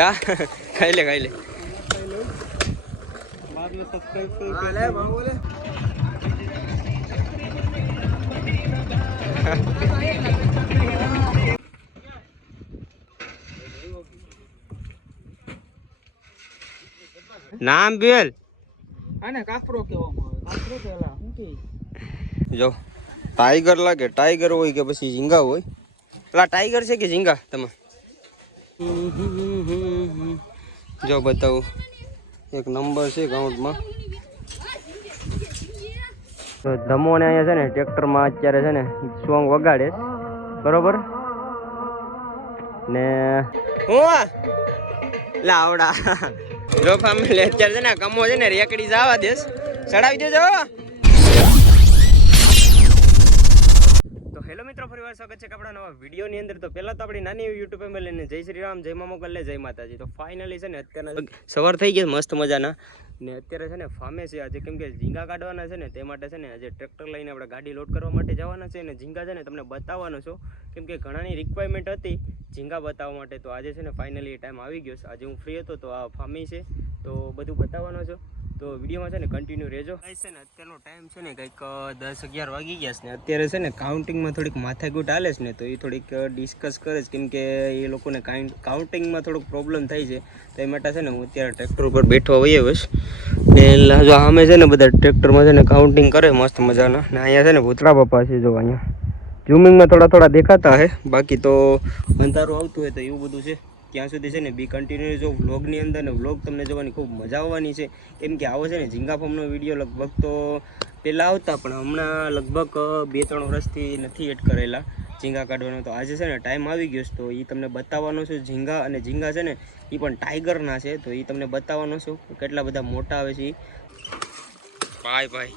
દા ખાઈ લે ખાઈ લે નામ બેલ. આને કાફરો કહેવામાં આવે. કાફરો કે જો ટાઈગર લાગે. ટાઈગર હોય કે પછી ઝીંગા હોય? પેલા ટાઈગર છે કે ઝીંગા તમે જો બતાવું. એક નંબર છે ગ્રાઉન્ડમાં ધમોને અહીંયા છે ને ટ્રેક્ટરમાં અત્યારે છે ને સોંગ વગાડે બરોબર? ને લાવડા. જો ફેમિલી અત્યારે છે ને કમો છે ને રેકડી જવા દેશ. ચડાવી દેજો હેલો મિત્રો ફરીવાર સ્વાગત છે કે આપણા નવા વિડીયોની અંદર. તો પહેલાં તો આપણી નાની યુટ્યુબ ફેમિલીને જય શ્રી રામ જય મા મોગલ જય માતાજી. તો ફાઇનલી છે ને અત્યારના સવાર થઈ ગયા મસ્ત મજાના. ને અત્યારે છે ને ફામે છે આજે કેમ કે ઝીંગા કાઢવાના છે ને તે માટે છે ને આજે ટ્રેક્ટર લઈને આપણે ગાડી લોડ કરવા માટે જવાના છે અને ઝીંગા છે ને તમને બતાવવાનો છો કેમ કે ઘણાની રિક્વાયરમેન્ટ હતી ઝીંગા બતાવવા માટે. તો આજે છે ને ફાઇનલી ટાઈમ આવી ગયો છે. આજે હું ફ્રી હતો તો આ ફામી છે. તો બધું બતાવવાનો છો. તો વિડીયોમાં છે ને કન્ટિન્યુ રહેજો ગાઈસ છે ને અત્યારનો ટાઈમ છે ને કંઈક દસ અગિયાર વાગી ગયા છે ને અત્યારે છે ને કાઉન્ટિંગમાં થોડીક માથાકૂટ હાલે છે ને તો એ થોડીક ડિસ્કસ કરે છે કેમ કે એ લોકોને કાઉન્ટિંગમાં થોડોક પ્રોબ્લેમ થાય છે તો એ માટે છે ને હું અત્યારે ટ્રેક્ટર ઉપર બેઠો હોઈએ બસ ને જો સામે છે ને બધા ટ્રેક્ટરમાં છે ને કાઉન્ટિંગ કરે મસ્ત મજાના ને અહીંયા છે ને ભૂતળા પપ્પા છે જો અહીંયા ઝૂમિંગમાં થોડા થોડા દેખાતા હે બાકી તો અંધારું આવતું હોય તો એવું બધું છે ત્યાં સુધી છે ને બી કન્ટિન્યુ જો વ્લોગની અંદર ને વ્લોગ તમને જોવાની ખૂબ મજા આવવાની છે. કેમ કે આવો છે ને ઝીંગા ફોર્મનો વીડિયો લગભગ તો પહેલાં આવતા પણ હમણાં લગભગ બે ત્રણ વર્ષથી નથી એડ કરેલા ઝીંગા કાઢવાનો. તો આજે છે ને ટાઈમ આવી ગયો છે તો એ તમને બતાવવાનો છું ઝીંગા અને ઝીંગા છે ને એ પણ ટાઈગરના છે તો એ તમને બતાવવાનો છું કેટલા બધા મોટા આવે છે. ભાઈ ભાઈ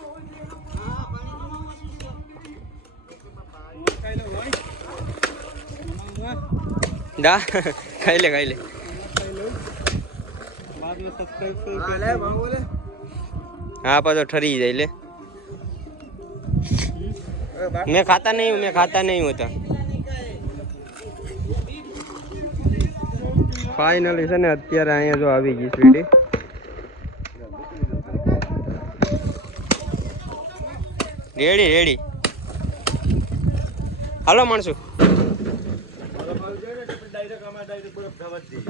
દા ખાઈ લે ખાઈ લે. હા, પાછો ઠરી જાય, લે. મેં ખાતા નહીં, મેં ખાતા નહીં હોતા ફાઇનલી છે ને, અત્યારે અહીંયા જો આવી ગઈ સ્વીટી. રેડી રેડી હાલો, માણસો.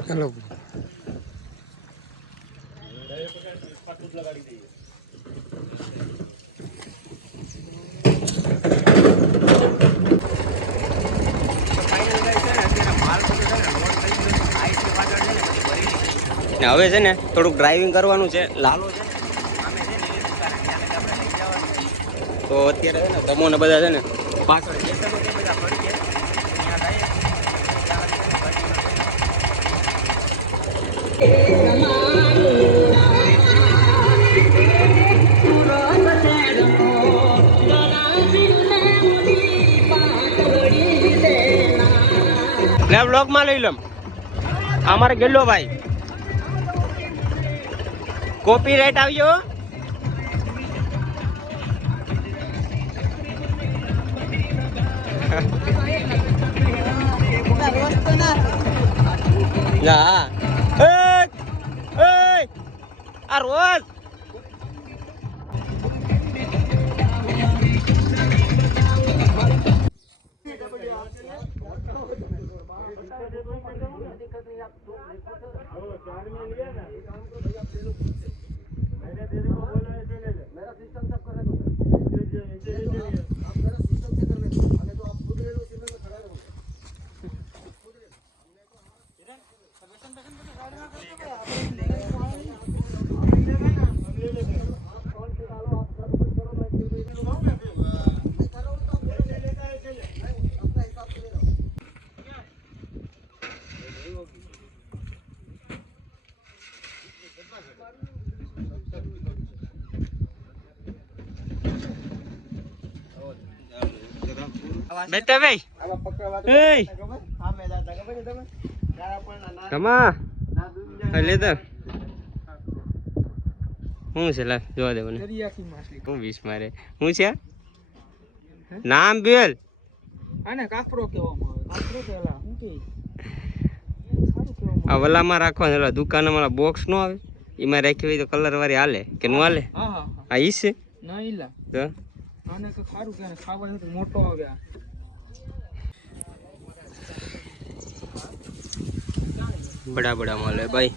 હાલો ને હવે છે ને થોડુંક ડ્રાઇવિંગ કરવાનું છે લાલો ને ને છે. તો અત્યારે છે ને તમોને બધા છે ને પાછળ જેસલમેર ને બધા ફરી ગયા. ત્યાં જઈએ. ત્યાં લગી છે ને continue લે બ્લોક લઈ લમ અમારે ગેલો ભાઈ. કોપી રાઈટ આવ્યો ના બેટા ભાઈ એય કમા. લે તો. હું છે લા જોવા દે મને. દરિયાકી માછલી. હું વીસ મારે. હું છે? નામ બેલ. આને કાફરો કહેવામાં આવે. કાફરો કેલા હું કે? આ વલામાં રાખવાનું એટલે દુકાનમાં બોક્સ નો આવે. એમાં રાખી હોય તો કલર વાળી હાલે કે નો હાલે? હા હા આ ઈ છે? ના ઈલા તો? આને તો ખારું કે આને ખાવા મોટો આવે આ. બડા બડા મળે ભાઈ.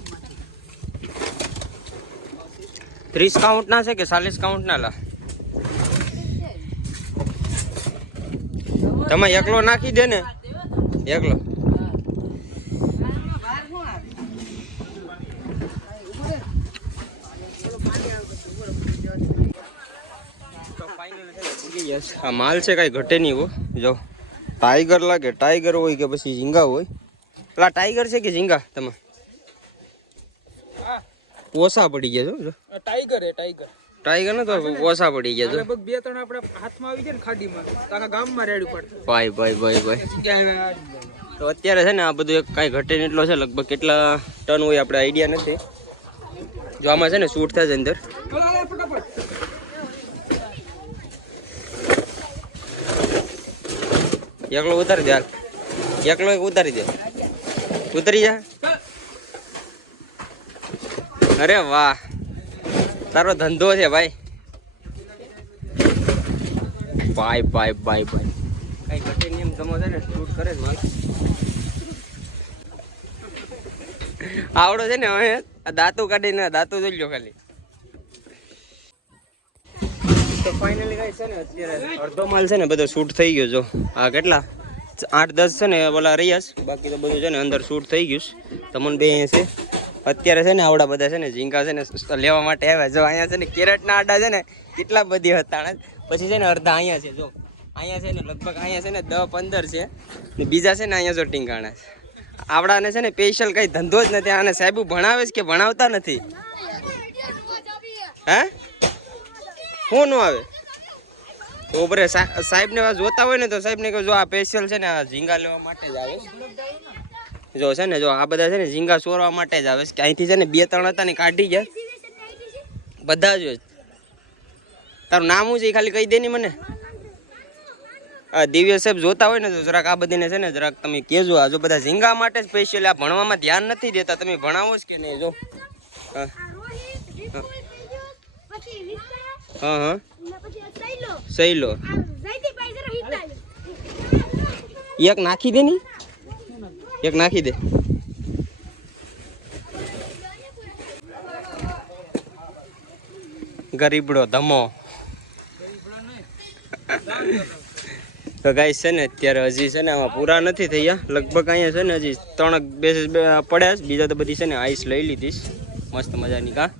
ત્રીસ કાઉન્ટ ના છે કે ચાલીસ કાઉન્ટ ના લા? તમે એકલો નાખી દે ને. એકલો. આ માલ છે કઈ ઘટે નહીં હો. જો ટાઈગર લાગે ટાઈગર હોય કે પછી ઝીંગા હોય. પેલા ટાઈગર છે કે ઝીંગા તમે? ઓછા પડી ગયા છો ટાઈગર હે ટાઈગર ટાઈગર ને તો ઓછા પડી ગયા છો. લગભગ બે ત્રણ આપણે હાથમાં આવી ગયા ને ખાડીમાં. આખા ગામમાં રેડી પડે ભાઈ ભાઈ ભાઈ ભાઈ. તો અત્યારે છે ને આ બધું એક કાંઈ ઘટે એટલો છે લગભગ કેટલા ટન હોય આપણે આઈડિયા નથી. જો આમાં છે ને શૂટ થાય છે અંદર. એકલો ઉતારી દે એકલો એક ઉતારી દે. ઉતરી જા. અરે વાહ. તારો ધંધો છે ભાઈ. ભાઈ ભાઈ ભાઈ ભાઈ. કઈ ઘટે નિયમ ગમો છે ને, શૂટ કરે માલ આવડો છે ને હવે. દાંતું કાઢીને દાંતું જોઈ લો ખાલી. તો ફાઇનલી ગાઈ છે ને, અત્યારે અડધો માલ છે ને, બધો શૂટ થઈ ગયો જો. આ કેટલા? આઠ દસ છે ને ઓલા રહ્યા છે બાકી તો બધું છે ને અંદર શૂટ થઈ ગયું છે તમને બે છે અત્યારે છે ને આવડા બધા છે ને ઝીંકા છે ને લેવા માટે આવ્યા જો અહીંયા છે ને કેરેટના આડા છે ને કેટલા બધી હતા પછી છે ને અડધા અહીંયા છે જો અહીંયા છે ને લગભગ અહીંયા છે ને દસ પંદર છે ને બીજા છે ને અહીંયા જો ટીંગાણા છે આવડાને છે ને સ્પેશિયલ કંઈ ધંધો જ નથી આને સાહેબ ભણાવે છે કે ભણાવતા નથી હે શું ન આવે તો બરે સાહેબ ને જોતા હોય ને તો સાહેબ ને કે જો આ સ્પેશિયલ છે ને આ ઝીંગા લેવા માટે જ આવે જો છે ને, જો આ બધા છે ને ઝીંગા ચોરવા માટે જ આવે કે છે ને બે ત્રણ હતા ને કાઢી ગયા. બધા જ તારું નામ શું છે ખાલી કહી દે ને મને. આ દિવ્ય સાહેબ જોતા હોય ને તો જરાક આ બધીને છે ને જરાક તમે કહેજો. આ જો બધા ઝીંગા માટે સ્પેશિયલ આ ભણવામાં ધ્યાન નથી દેતા. તમે ભણાવો જ કે નહીં, જો. હા. હા હા. સહેલો એક નાખી દે ની? એક નાખી દે. ગરીબડો ધમો. તો ગાઈસ છે ને અત્યારે હજી છે ને આમાં પૂરા નથી થયા. લગભગ અહીંયા છે ને હજી ત્રણ બે પડ્યા છે. બીજા તો બધી છે ને આઈસ લઈ લીધીશ મસ્ત મજાની કા.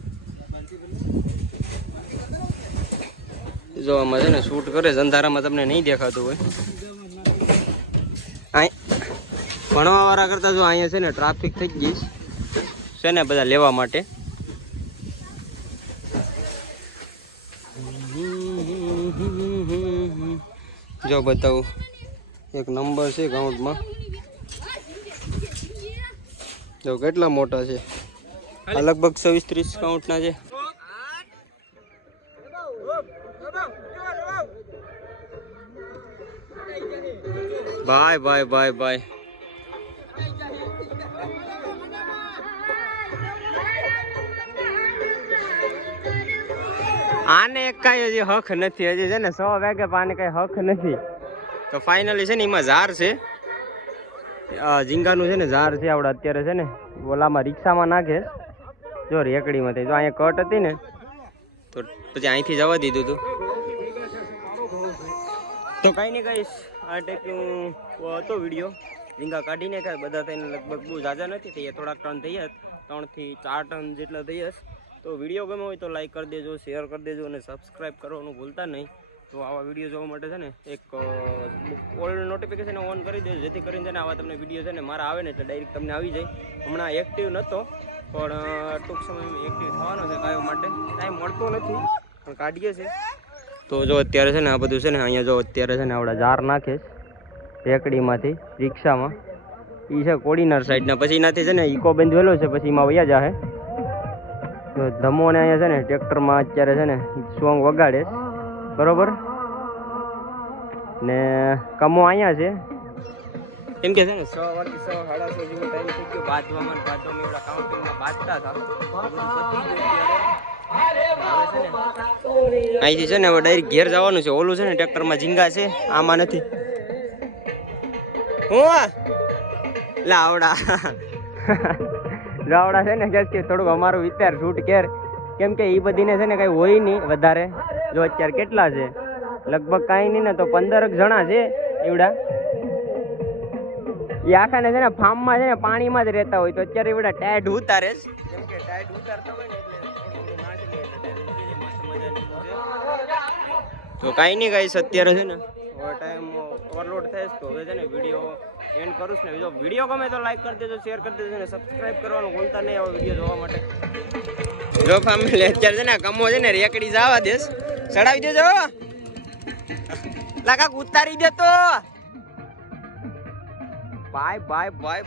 જો આમાં છે ને શૂટ કરે છે અંધારામાં તમને નહીં દેખાતું હોય. ભણવા વાળા કરતા જો અહીંયા છે ને ટ્રાફિક થઈ ગઈ છે. ને બધા લેવા માટે. જો બતાવું, એક નંબર છે કાઉન્ટમાં જો કેટલા મોટા છે? લગભગ છવ્વીસ ત્રીસ કાઉન્ટના છે. ભાઈ ભાઈ ભાઈ ભાઈ આને કઈ હજી હક નથી, હજી છે ને સો વાગે આને કઈ હક નથી. તો ફાઇનલી છે ને એમાં ઝાર છે. ઝીંગાનું છે ને ઝાર છે આપણે અત્યારે છે ને. ઓલામાં રિક્ષામાં નાખે જો રેકડીમાંથી જો અહીંયા કટ હતી ને, તો પછી અહીંથી જવા દીધું હતું તો કંઈ નહીં કહીશ. આ ટાઈપનું હતો વીડિયો ઝીંગા કાઢીને કાંઈ બધા થઈને લગભગ બહુ ઝાઝા નથી થયા. થોડાક ટન થઈ ગયા ત્રણથી ચાર ટન જેટલા થઈ જશે તો વીડિયો ગમ્યો હોય તો લાઈક કરી દેજો શેર કરી દેજો અને સબસ્ક્રાઈબ કરવાનું ભૂલતા નહીં. તો આવા વીડિયો જોવા માટે છે ને, એક ઓલ નોટિફિકેશન ઓન કરી દેજો. જેથી કરીને છે ને, આવા તમને વીડિયો છે ને, મારા આવે ને એટલે ડાયરેક્ટ તમને આવી જાય. હમણાં એક્ટિવ નહોતો પણ ટૂંક સમયમાં એક્ટિવ થવાનો છે ગાયો માટે. ટાઈમ મળતો નથી, પણ કાઢીએ છે તો જો અત્યારે છે ને આ બધું છે ને અહીંયા જો અત્યારે છે ને આપણે જાર નાખે છે રેકડીમાંથી રિક્ષામાં. એ છે કોડીનાર સાઈડના. પછી એનાથી છે ને ઇકો બંધવેલો છે, પછી એમાં વયા જાહે. તો ધમોને અહીંયા છે ને ટ્રેક્ટરમાં અત્યારે છે ને સોંગ વગાડે છે. બરોબર? ને કમો અહીંયા છે. કેમ કે છે ને સો વાગે સો સાડા સો જેવો ટાઈમ થઈ ગયો. બાજવામાં બાજવામાં એવડા કાઉન્ટિંગમાં બાજતા હતા. અહીંથી છે ને હવે ડાયરેક્ટ ઘેર જવાનું છે. ઓલું છે ને ટ્રેક્ટરમાં ઝીંગા છે. આમાં નથી. હું લાવડા. લાવડા છે ને કે થોડુંક અમારું વિચાર છૂટ કેર કેમ કે એ બધીને છે ને કઈ હોય નહીં વધારે. જો અત્યારે કેટલા છે? લગભગ કાંઈ નહીં ને તો પંદરક જણા છે એવડા એ આખા ને છે ને ફાર્મમાં છે ને પાણીમાં જ રહેતા હોય તો અત્યારે એવડા ટાઈટ ઉતારે કેમ કે ઉતારતા હોય ને તો કાંઈ નહીં ગાઈસ અત્યારે છે ને હવે ટાઈમ ઓવરલોડ થાય તો હવે છે ને વીડિયો એન્ડ કરું છું ને. જો વીડિયો ગમે તો લાઈક કરી દેજો શેર કરી દેજો ને સબસ્ક્રાઇબ કરવાનું ભૂલતા નહીં આવો વીડિયો જોવા માટે. જો ફેમિલી અત્યારે છે ને કમો છે ને રેકડી જવા દેશ. ચડાવી દેજો. લા કાક ઉતારી દે તો. Bye bye bye